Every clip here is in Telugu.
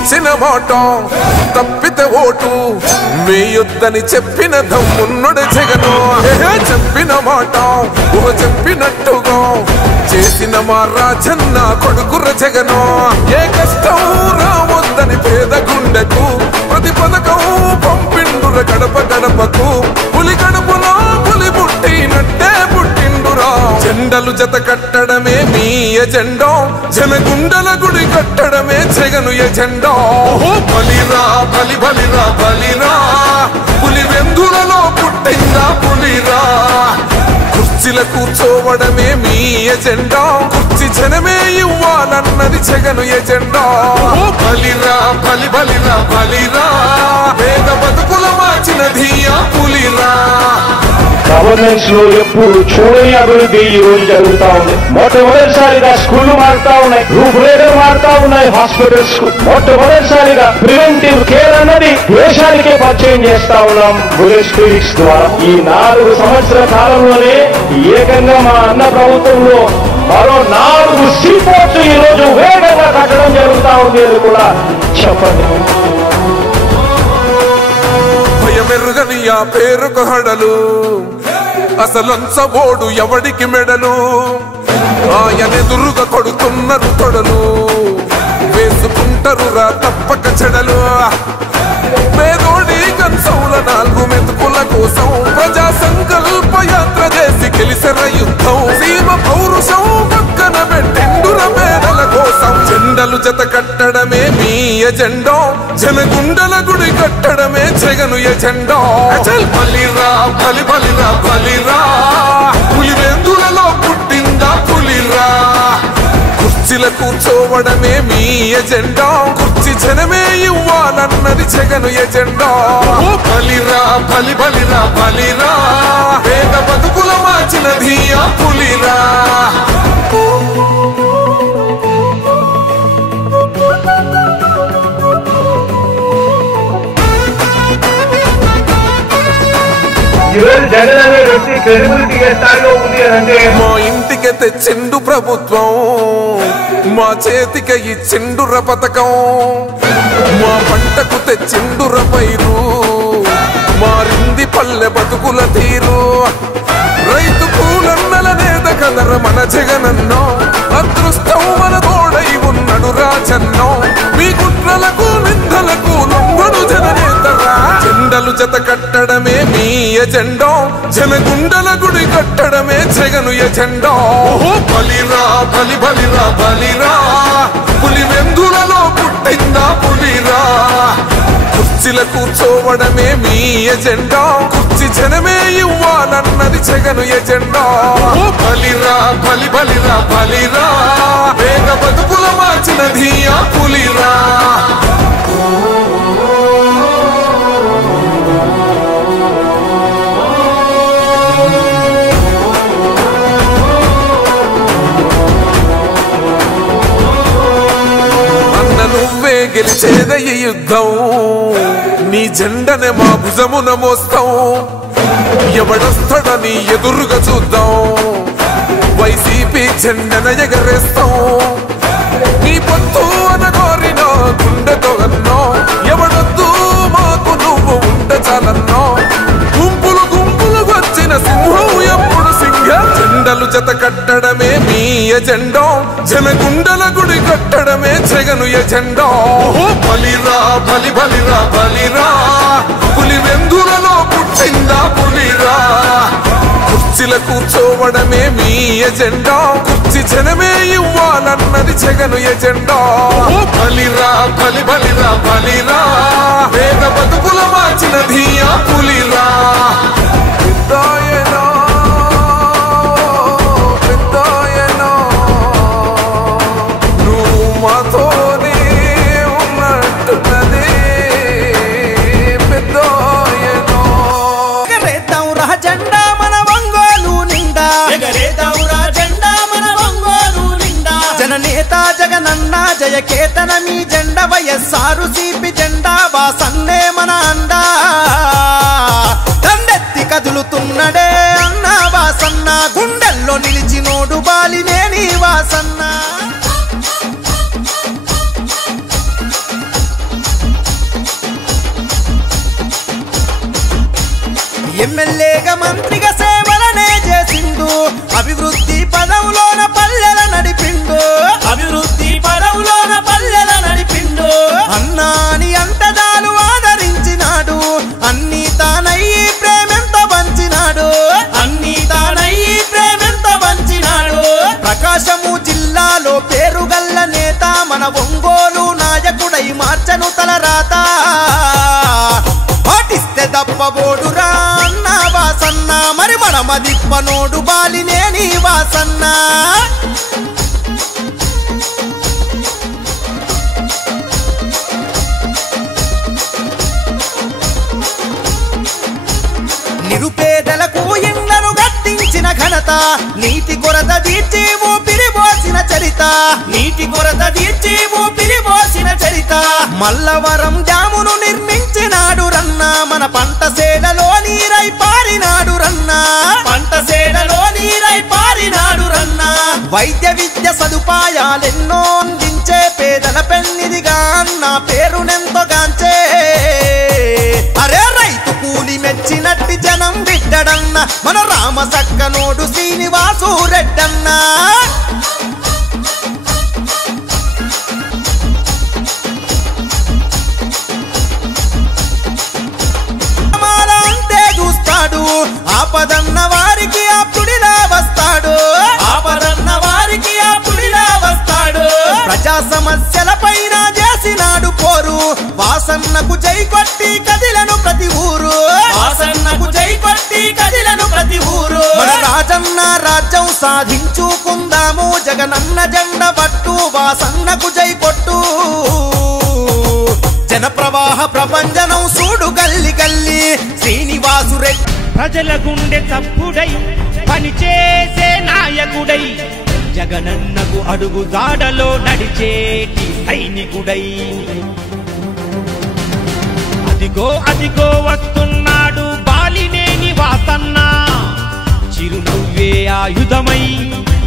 ఇచ్చిన మాట తప్పితే ఓటు వేయొద్దని చెప్పిన దమ్మున్నడు జగను. చెప్పిన మాట చెప్పినట్టుగా చేసిన మా రాజన్న కొడుకుర జగను. ఏ కష్టం రావద్దని పేద గుండెకు ప్రతి పథకం పంపిండుర గడప గడపకు. పులి గడపలో పులి పుట్టినట్టే పుట్టిండురా. జెండలు జత కట్టడమే మీ ఎజెండా, జనగుండల గుడి కట్టడమే జగను ఎజెండా. బలిరా బలి బలిరా బలిరా, పులి వెందులలో పుట్టిందా పులిరా. కుర్చీల కూర్చోవడమే మీ ఎజెండా, కుర్చీ జనమే ఇవ్వాలన్నది జగను ఎజెండా. బలిరా బలి బలిరా బలిరా, పేద బతుకుల మార్చినది ఆ పులిరా. గవర్నెన్స్ లో ఎప్పుడు చూడని అభివృద్ధి ఈ రోజు జరుగుతా ఉంది. మొట్టమొదటిసారిగా స్కూళ్లు మారుతా ఉన్నాయి, రూపురేఖలు మారుతా ఉన్నాయి. హాస్పిటల్స్ కు మొట్టమొదటిసారిగా ప్రివెంటివ్ కేర్ అన్నది దేశానికే పరిచయం చేస్తా ఉన్నాం బుల్లెట్ క్లినిక్స్ ద్వారా. ఈ 4 సంవత్సరాల కాలంలోనే ఏకంగా మా అన్న ప్రభుత్వంలో మరో 4 సీపోర్ట్స్ ఈ రోజు వేగంగా కట్టడం జరుగుతా ఉంది అని కూడా చెప్పండి. భయమెరుగని ఆ పేరుకు హడలు, అసలంచబోడు ఎవడికి మెడలు. ఆయనెదురుగా కొడుతున్నారు తొడలు, వేసుకుంటారు రా తప్పక చెడలు. పేదోడి కన్సౌల 4 మెతుకుల కోసం ప్రజా సంకల్ప యాత్ర చేసి గెలిసెర యుద్ధం. సీమ పౌరుషం పక్కన పెట్టిండుర పేదల కోసం. జెండలు జత కట్టడమే మీ ఎజెండా, జనగుండల గుడి కట్టడమే జగను ఎజెండా. బలిరా బలి బలిరా బలిరా, పులి వెందులలో పుట్టిందా పులిరా. కుర్చీల కూర్చోవడమే మీ ఎజెండా, కుర్చీ జనమే ఇవ్వాలన్నది జగను ఎజెండా. బలిరా బలి బలిరా బలిరా, పేద బతుకుల మార్చినది ఆ పులిరా. జగన్ అనే వ్యక్తి క్రెడిబిలిటీ ఏ స్థాయిలో ఉంది అంటే మా ఇంటికి తెచ్చిండు ప్రభుత్వం, మా చేతికి ఇచ్చిండుర పథకం. మా పంటకు తెచ్చిండుర పైరు, మారింది పల్లె బతుకుల తీరు. రైతు కూలన్నల నేత కదర మన జగనన్నో, అదృష్టం మన తోడై ఉన్నడు రాజన్నో. మీ కుట్రలకు నిందలకు లొంగడు జననేతరా. జెండలు జత కట్టడమే మీ ఎజెండా, జనగుండల గుడి కట్టడమే జగను ఎజెండా. బలిరా బలి బలిరా బలిరా, పులి వెందులలో పుట్టిందా పులిరా. కుర్చీల కూర్చోవడమే మీ ఎజెండా, కుర్చీ జనమే ఇవ్వాలన్నది జగను ఎజెండా. బలిరా బలి బలిరా బలిరా, పేద బతుకుల మార్చినది ఆ పులిరా. నువ్వే గెలిచేద ఈ యుద్ధం, నీ జెండనే మా భుజమున మోస్తాం. ఎవడొస్తాడని ఎదురుగా చూద్దాం, వైసీపీ జెండన ఎగరేస్తాం. నీ పొత్తు అనగోరిన గుండెతో అన్నో, ఎవడొద్దు మాకు నువ్వు ఉండ చాలన్నో. గుంపులు గుంపులు వచ్చిన సింహం ఎప్పుడు సింహ. జెండలు జత కట్టడమే మీ ఎజెండా, జనగుండల గుడి కట్టడమే జగను ఎజెండా. బలిరా బలి బలిరా బలిరా, పులి వెందులలో పుట్టిందా పులిరా. కుర్చీల కూర్చోవడమే మీ ఎజెండా, కుర్చీ జనమే ఇవ్వాలన్నది జగను ఎజెండా. బలిరా బలి బలిరా బలిరా, పేద బతుకుల మార్చినది ఆ పులిరా. జననేత జగనన్న జయకేతన మీ జెండా, వైఎస్ఆర్ సిపి జెండా, వాసన్నే మన అండా. దండెత్తి కదులుతున్నడే అన్న వాసన్న, గుండెల్లో నిలిచినోడు బాలినేని వాసన్న. ఎమ్మెల్యేగా మంత్రిగా సేవలనే చేసిండు అభివృద్ధి పదవులోన పల్లెల నడిపిండు అభివృద్ధి పదవులోన పల్లెల నడిపిండు అన్నాని అంటదాలు ఆదరించినాడు అన్ని తానయ్యి ప్రేమెంతో పంచినాడు అన్ని తానయ్యి ప్రేమెంతో పంచినాడు ప్రకాశము జిల్లాలో పేరుగల్ల నేత మన ఒంగోలు నాయకుడై మార్చను తలరాత పాటిస్తే దప్పబోడురా అన్న వాసన్న మరి మడమదిప్పనోడు బాలినేని వాసన్న నిరుపేదలకు ఇళ్లను కట్టించిన ఘనత నీటి కొరత తీర్చి ఊపిరి పోసిన చరిత నీటి కొరత తీర్చి ఊపిరి పోసిన చరిత మల్లవరం డ్యామును నిర్మించినాడు రన్న మన పంట సేలలో నీరై పారినాడు రన్న పంట సేలలో నీరై పారినాడు రన్న వైద్య విద్య సదుపాయాలెన్నో అందించే పేదల పెన్నిదిగా అన్న పేరునెంతో గాంచే అరే రైతు కూలి మెచ్చినట్టి జనం బిడ్డడన్న మన రామ సక్కనోడు శ్రీనివాసు రెడ్డన్న అంతే చూస్తాడు ఆపదన్న వారికి ఆప్తుడిలా వస్తాడు ఆపదన్న వారికి ఆప్తుడిలా వస్తాడు ప్రజా సమస్యల పైన చేసినాడు పోరు వాసన్నకు జై కొట్టి కదిలను ప్రతి ఊరు వాసన్నకు జై కొట్టి కదిలను ప్రతి ఊరు మన రాజన్న రాజ్యం సాధించుకుందాము జగనన్న జెండ పట్టు వాసన్నకు జై కొట్టు జన ప్రవాహ ప్రపంచనం సూడు గల్లి గల్లి శ్రీనివాసు రెడ్డి ప్రజల గుండె తప్పుడై పనిచేసే నాయకుడై జగనన్నకు అడుగు జాడలో నడిచేటి సైనికుడై అదిగో అదిగో వస్తున్నాడు బాలినేని వాసన్న చిరునవ్వే ఆయుధమై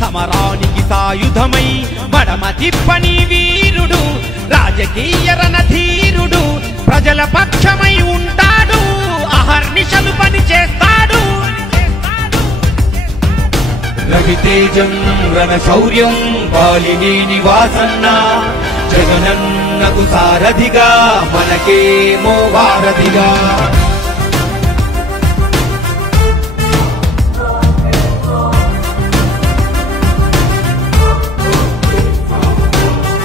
సమరానికి సాయుధమై మడమ తిప్పని వీరుడు రాజకీయ రణధీరుడు ప్రజల పక్షమై ఉంటాడు అహర్నిశలు పని చేస్తాడు రవితేజం రణశౌర్యం బాలినేని వాసన్న జగనన్నకు సారథిగా మనకేమో వారధిగా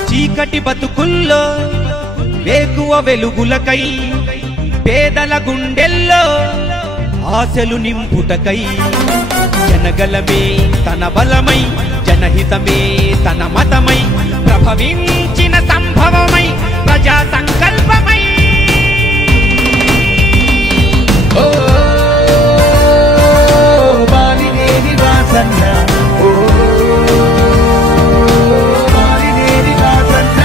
చీకటి బతుకుల్లో వేకువ వెలుగులకై పేదల గుండెల్లో ఆశలు నింపుటకై జనగలమే తన బలమై జనహితమే తన మతమై ప్రభవించిన సంభవమై ప్రజా సంకల్పమై ఓ బాలినేని వాసన్న ఓ బాలినేని వాసన్న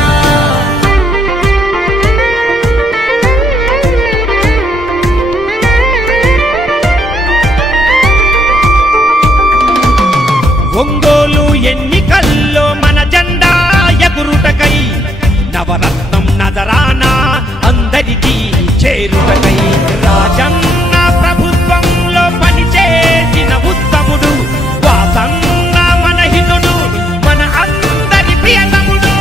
ఒంగోలు ఎన్నికల్లో మన జెండా ఎగురుటకై నవరత్నం నజరానా అందరికీ చేరుటకై రాజన్న ప్రభుత్వంలో పనిచేసిన ఉత్తముడు వాసన్న మన హితుడు మన అందరి ప్రియతముడు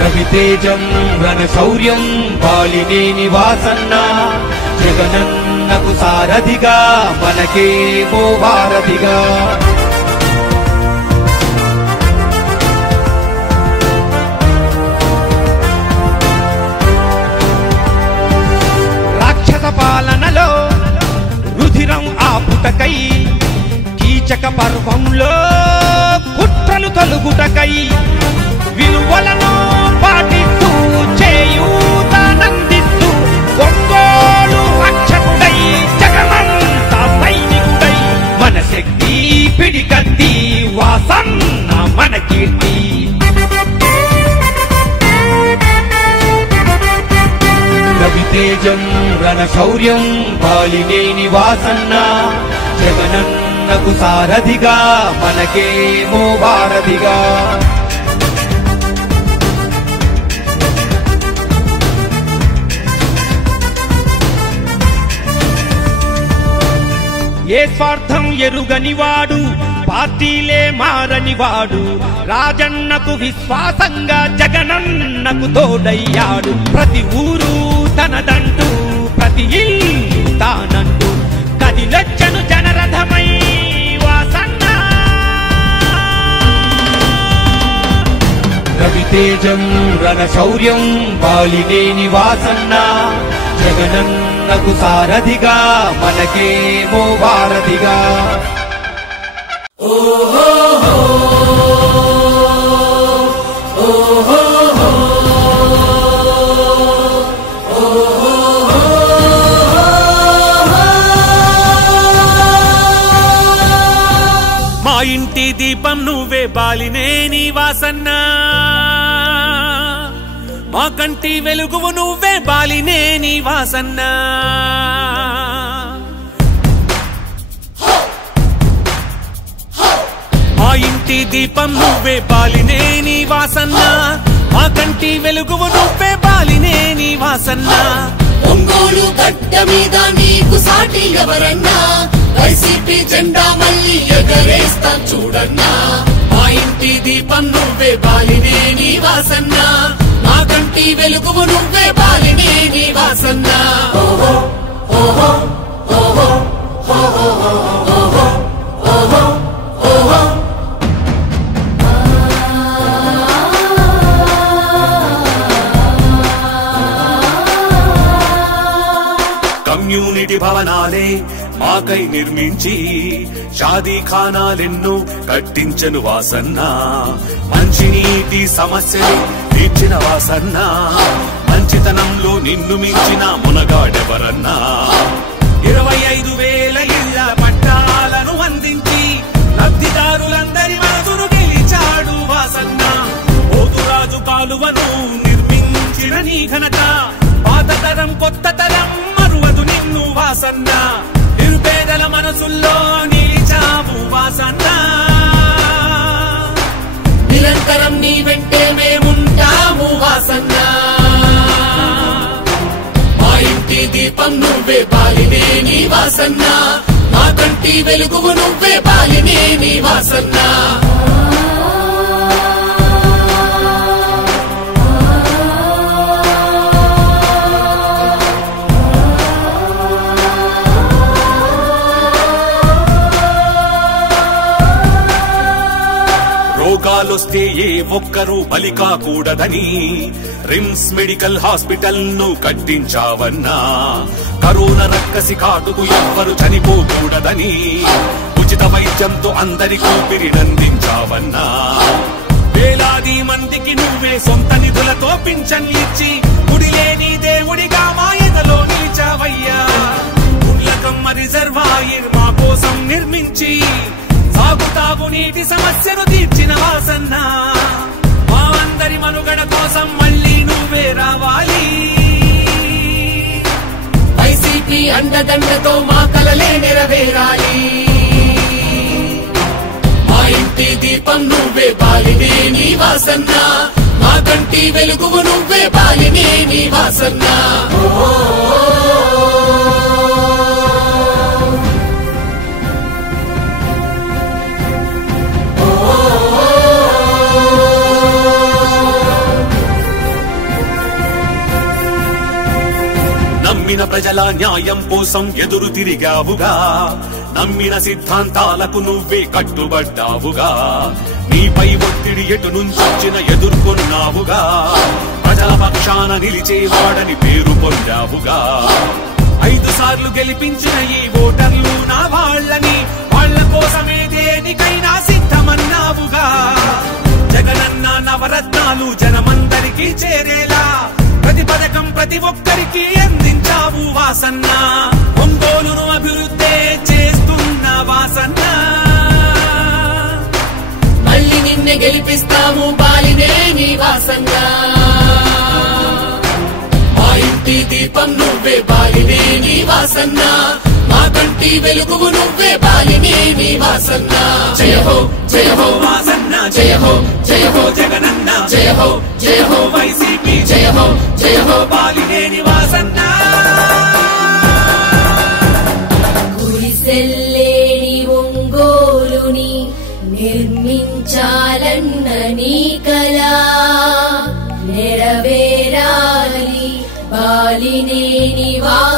రవితేజం రణశౌర్యం బాలినేని వాసన్న జగనన్నకు సారథిగా మనకేమో వారధిగా రాక్షస పాలనలో రుధిరం ఆపుటకై కీచక పర్వంలో కుట్రలు తొలుగుటకై విలువలను పాటిస్తూ చేయూతానందిస్తూ ఒంగోలు రక్షకుడై జగమంతా సైనికుడై మన శక్తి పిడికత్తి వాసన్న మన కీర్తి రవితేజం రణశౌర్యం బాలినేని వాసన్న జగనన్నకు సారథిగా మనకేమో వారధిగా ఏ స్వార్థం ఎరుగనివాడు, పార్టీలే మారనివాడు, రాజన్నకు విశ్వాసంగా జగనన్నకు తోడయ్యాడు. ప్రతి ఊరు తనదంటూ, ప్రతి ఇల్లు తానంటూ కదిలొచ్చను జనరథమై వాసన్న. రవితేజం రణశౌర్యం బాలినేని వాసన్న, జగనన్నకు సారథిగా మనకేమో వారధిగా. మా ఇంటి దీపం నువ్వే బాలినేని వాసన్న, మా కంటి వెలుగువు నువ్వే బాలినేని వాసన్న. మా ఇంటి దీపం నువ్వే బాలినేని వాసన్న, మా కంటి వెలుగువు నువ్వే బాలినేని వాసన్న. ఒంగోలు గడ్డ మీద నీకు సాటి ఎవరన్నా, వైసీపీ జెండా మళ్ళీ ఎగరేస్తాం చూడన్నా. మా ఇంటి దీపం నువ్వే బాలినేని వాసన్న, మా కంటి వెలుగువు నువ్వే బాలినేని వాసన్న. ఓహో ఓహో ఓహో ఓహో ఓహో ఓహో ఓహో. కమ్యూనిటీ భవనాలే మాకై నిర్మించి, షాదీ ఖానాలెన్నో కట్టించను వాసన్న. మంచినీటి సమస్యలు తీర్చిన వాసన్న, మంచితనంలో నిన్ను మించిన మునగాడెవరన్నా. 25,000 ఇళ్ల పట్టాలను అందించి, లబ్ధిదారులందరి మనసును గెలిచాడు వాసన్న. పోతురాజు కాలువను నిర్మించిన నీ ఘనత, పాత తరం కొత్త తరం మరువదు నిన్ను వాసన్న. నిరుపేదల మనసుల్లో నిలిచావు వాసన్న. నిరంతరం నీ వెంటే మేముంటాము వాసన్న. మా ఇంటి దీపం నువ్వే బాలినేని వాసన్న, మా కంటి వెలుగువు నువ్వే బాలినేని వాసన్న. రోగాలొస్తే ఏ ఒక్కరూ బలి కాకూడదని రిమ్స్ మెడికల్ హాస్పిటల్ ను కట్టించావన్నా. కరోనా రక్కసి కాటుకు ఎవ్వరు చనిపోకూడదని ఉచిత వైద్యంతో అందరి ఊపిరినందించావన్నా. వేలాది మందికి నువ్వే సొంత నిధులతో పింఛన్లిచ్చి, గుడిలేని దేవుడిగా మా ఎదలో నిలిచావయ్యా. గుండ్లకమ్మ రిజర్వాయర్ మా కోసం నిర్మించి, సాగుతాగు నీటి సమస్యను తీర్చిన వాసన్న. మా అందరి మనుగడ కోసం మళ్ళీ నువ్వే రావాలి. వైసీపీ అండదండతో మా కలలే నెరవేరాలి. మా ఇంటి దీపం నువ్వే బాలినేని వాసన్న, మా కంటి వెలుగువు నువ్వే బాలినేని వాసన్న. నమ్మిన ప్రజల న్యాయం కోసం ఎదురు తిరిగావుగా, నమ్మిన సిద్ధాంతాలకు నువ్వే కట్టుబడ్డావుగా. నీపై ఒత్తిడి ఎటు నుంచొచ్చిన ఎదుర్కొన్నావుగా, ప్రజల పక్షాన నిలిచేవాడని పేరు పొందావుగా. 5 సార్లు గెలిపించిన ఈ ఓటర్లు నా వాళ్ళని, వాళ్ళ కోసమే దేనికైనా సిద్ధమన్నావుగా. జగనన్న నవరత్నాలు జనమందరికీ చేరేలా, ప్రతి పథకం ప్రతి ఒక్కరికి అందించావు వాసన్న. ఒంగోలును అభివృద్ధి చేస్తున్న వాసన్న. మళ్ళీ నిన్నే గెలిపిస్తాము బాలినేని వాసన్న. మా ఇంటి దీపం నువ్వే బాలినేని వాసన్న, మా కంటి వెలుగువు నువ్వే బాలినేని వాసన్న. జయ హో జయ హో వాసన్న, జయ హో జయ హో జగనన్న, జయ హో జయ హో వైసీపీ, జయ హో జయ హో బాలినేని వాసన్న. గుడిసెల్లే జన్మించాలన్న నీ కలా నెరవేరాలి బాలినేని వాసన్న